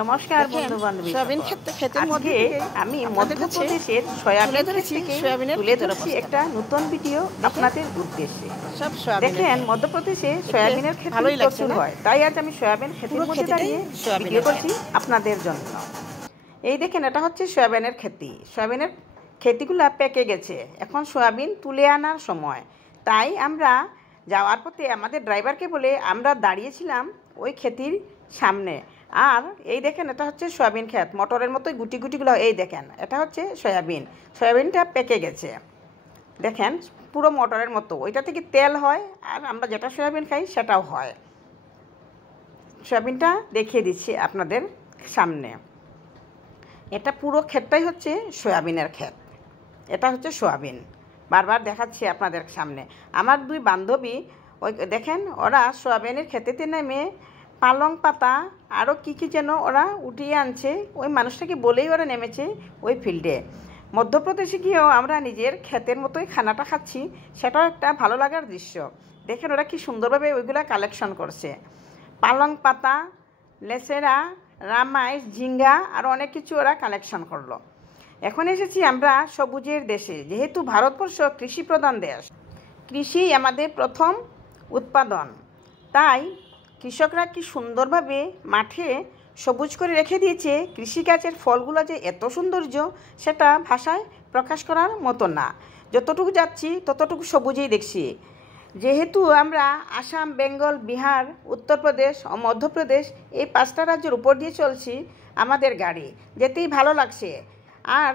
নমস্কার বন্ধু বান্ধবী, সয়াবিন ক্ষেতের মধ্যে আমি মধ্যপ্রদেশের সয়াবিন তুলে ধরছি একটা নতুন ভিডিও আপনাদের উদ্দেশ্যে। দেখেন, মধ্যপ্রদেশে সয়াবিনের ক্ষেত প্রচুর হয়, তাই আজ আমি সয়াবিন ক্ষেতের মধ্যে দাঁড়িয়ে ভিডিও করছি আপনাদের জন্য। এই দেখেন, এটা হচ্ছে সয়াবিনের ক্ষেতি। সয়াবিনের ক্ষেতিগুলা পেকে গেছে, এখন সয়াবিন তুলে আনার সময়। তাই আমরা যাওয়ার পথে আমাদের ড্রাইভারকে বলে আমরা দাঁড়িয়েছিলাম ওই ক্ষেতির সামনে। আর এই দেখেন, এটা হচ্ছে সয়াবিন ক্ষেত, মটরের মতোই গুটি গুটিগুলো। এই দেখেন, এটা হচ্ছে সয়াবিনটা পেকে গেছে। দেখেন, পুরো মটরের মতো। ওইটা থেকে তেল হয়, আর আমরা যেটা সয়াবিন খাই সেটাও হয়। সয়াবিনটা দেখিয়ে দিচ্ছি আপনাদের সামনে। এটা পুরো ক্ষেতটাই হচ্ছে সয়াবিনের ক্ষেত। এটা হচ্ছে সয়াবিন, বারবার দেখাচ্ছি আপনাদের সামনে। আমার দুই বান্ধবী ওই দেখেন, ওরা সয়াবিনের ক্ষেতেতে নেমে পালং পাতা আরও কী যেন ওরা উঠিয়ে আনছে। ওই মানুষটাকে বলেই ওরা নেমেছে ওই ফিল্ডে। মধ্যপ্রদেশে গিয়েও আমরা নিজের ক্ষেতের মতোই খানাটা খাচ্ছি, সেটাও একটা ভালো লাগার দৃশ্য। দেখেন ওরা কি সুন্দরভাবে ওইগুলা কালেকশন করছে। পালং পাতা, লেসেরা, রামাইস, ঝিঙ্গা আর অনেক কিছু ওরা কালেকশন করলো। এখন এসেছি আমরা সবুজের দেশে। যেহেতু ভারতবর্ষ কৃষিপ্রধান দেশ, কৃষি আমাদের প্রথম উৎপাদন, তাই কৃষকরা কি সুন্দরভাবে মাঠে সবুজ করে রেখে দিয়েছে। কৃষিকাজের ফলগুলো যে এত সৌন্দর্য, সেটা ভাষায় প্রকাশ করার মতো না। যতটুকু যাচ্ছি ততটুকু সবুজেই দেখছি। যেহেতু আমরা আসাম, বেঙ্গল, বিহার, উত্তরপ্রদেশ ও মধ্যপ্রদেশ এই 5টা রাজ্যের উপর দিয়ে চলছি, আমাদের গাড়ি যেতেই ভালো লাগছে। আর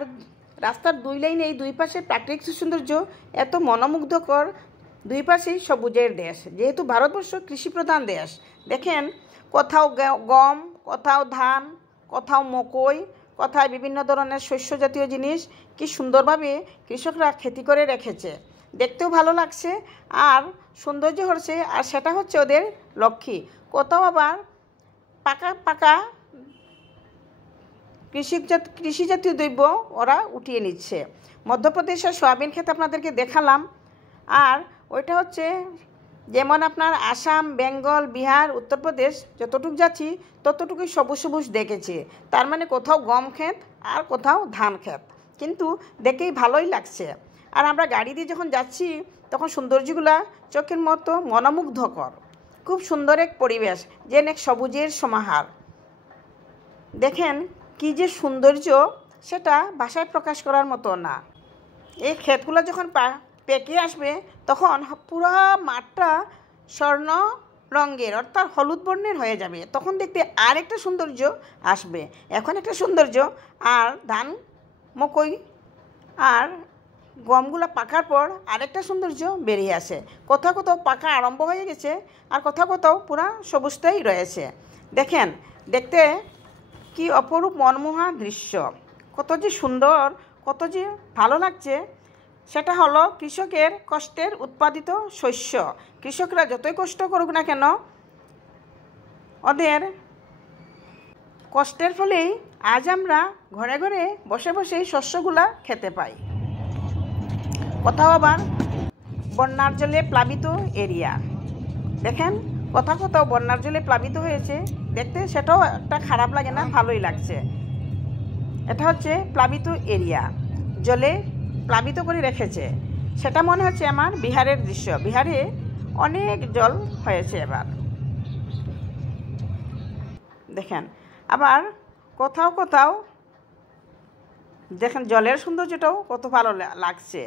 রাস্তার 2 লাইনেই 2 পাশে প্রাকৃতিক সৌন্দর্য এত মনোমুগ্ধকর। 2 পাশেই সবুজের দেশ, যেহেতু ভারতবর্ষ কৃষিপ্রধান দেশ। দেখেন, কোথাও গম, কোথাও ধান, কোথাও মকই, কোথায় বিভিন্ন ধরনের শস্য জাতীয় জিনিস কি সুন্দরভাবে কৃষকরা খেতি করে রেখেছে। দেখতেও ভালো লাগছে আর সৌন্দর্য হচ্ছে, আর সেটা হচ্ছে ওদের লক্ষ্মী। কোথাও আবার পাকা পাকা কৃষি জাতীয় দ্রব্য ওরা উঠিয়ে নিচ্ছে। মধ্যপ্রদেশের সয়াবিন ক্ষেত আপনাদেরকে দেখালাম। আর ওইটা হচ্ছে যেমন আপনার আসাম, বেঙ্গল, বিহার, উত্তরপ্রদেশ যতটুকু যাচ্ছি ততটুকুই সবুজ সবুজ দেখেছি। তার মানে কোথাও গম ক্ষেত আর কোথাও ধান ক্ষেত, কিন্তু দেখেই ভালোই লাগছে। আর আমরা গাড়ি দিয়ে যখন যাচ্ছি তখন সৌন্দর্যগুলা চোখের মতো মনোমুগ্ধকর। খুব সুন্দর এক পরিবেশ, যেন এক সবুজের সমাহার। দেখেন কি যে সৌন্দর্য, সেটা ভাষায় প্রকাশ করার মতো না। এই ক্ষেতগুলো যখন পেকে আসবে তখন পুরো মাঠটা স্বর্ণ রঙের, অর্থাৎ হলুদ বর্ণের হয়ে যাবে। তখন দেখতে আর একটা সৌন্দর্য আসবে। এখন একটা সৌন্দর্য, আর ধান, মকই আর গমগুলো পাকার পর আরেকটা সৌন্দর্য বেরিয়ে আসে। কোথাও কোথাও পাকা আরম্ভ হয়ে গেছে, আর কোথাও কোথাও পুরো সবুজটাই রয়েছে। দেখেন, দেখতে কি অপরূপ মনমোহা দৃশ্য, কত যে সুন্দর, কত যে ভালো লাগছে। সেটা হলো কৃষকের কষ্টের উৎপাদিত শস্য। কৃষকরা যতই কষ্ট করুক না কেন, ওদের কষ্টের ফলেই আজ আমরা ঘরে ঘরে বসে বসে শস্যগুলা খেতে পাই। কোথাও আবার বন্যার জলে প্লাবিত এরিয়া। দেখেন, কোথাও কোথাও বন্যার জলে প্লাবিত হয়েছে, দেখতে সেটাও একটা খারাপ লাগে না, ভালোই লাগছে। এটা হচ্ছে প্লাবিত এরিয়া, জলে প্লাবিত করে রেখেছে। সেটা মনে হচ্ছে আমার বিহারের দৃশ্য। বিহারে অনেক জল হয়েছে এবার। দেখেন, আবার কোথাও কোথাও দেখেন জলের সৌন্দর্যটাও কত ভালো লাগছে।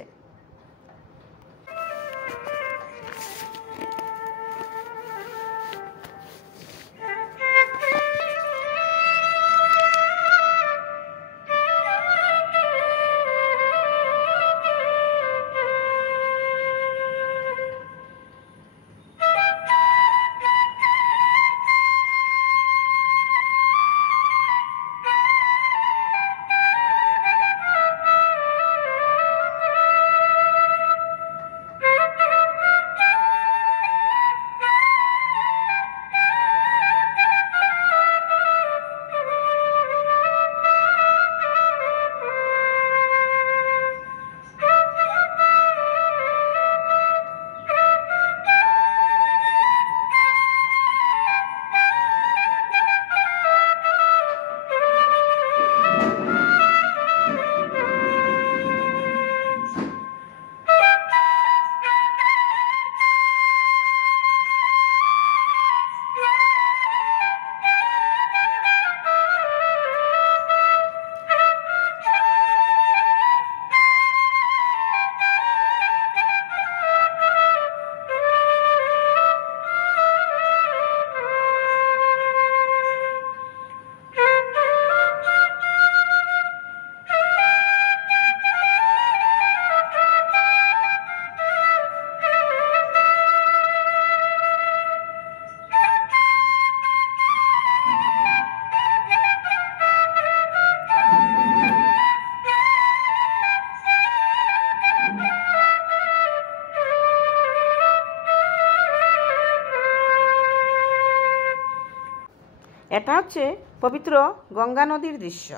হচ্ছে পবিত্র গঙ্গা নদীর দৃশ্য।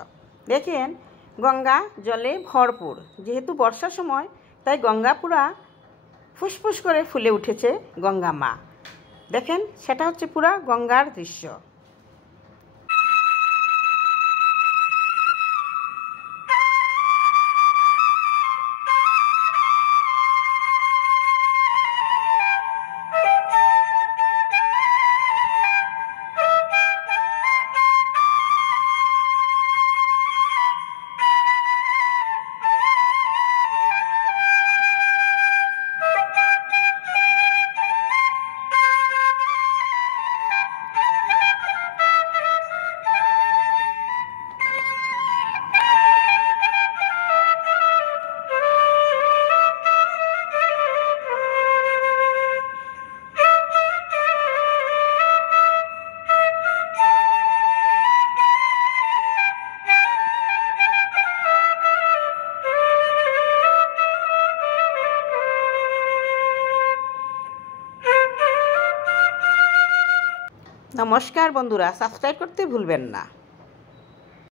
দেখেন গঙ্গা জলে ভরপুর, যেহেতু বর্ষার সময় তাই গঙ্গা পুরা ফুসফুস করে ফুলে উঠেছে গঙ্গা মা। দেখেন সেটা হচ্ছে পুরা গঙ্গার দৃশ্য। নমস্কার বন্ধুরা, সাবস্ক্রাইব করতে ভুলবেন না।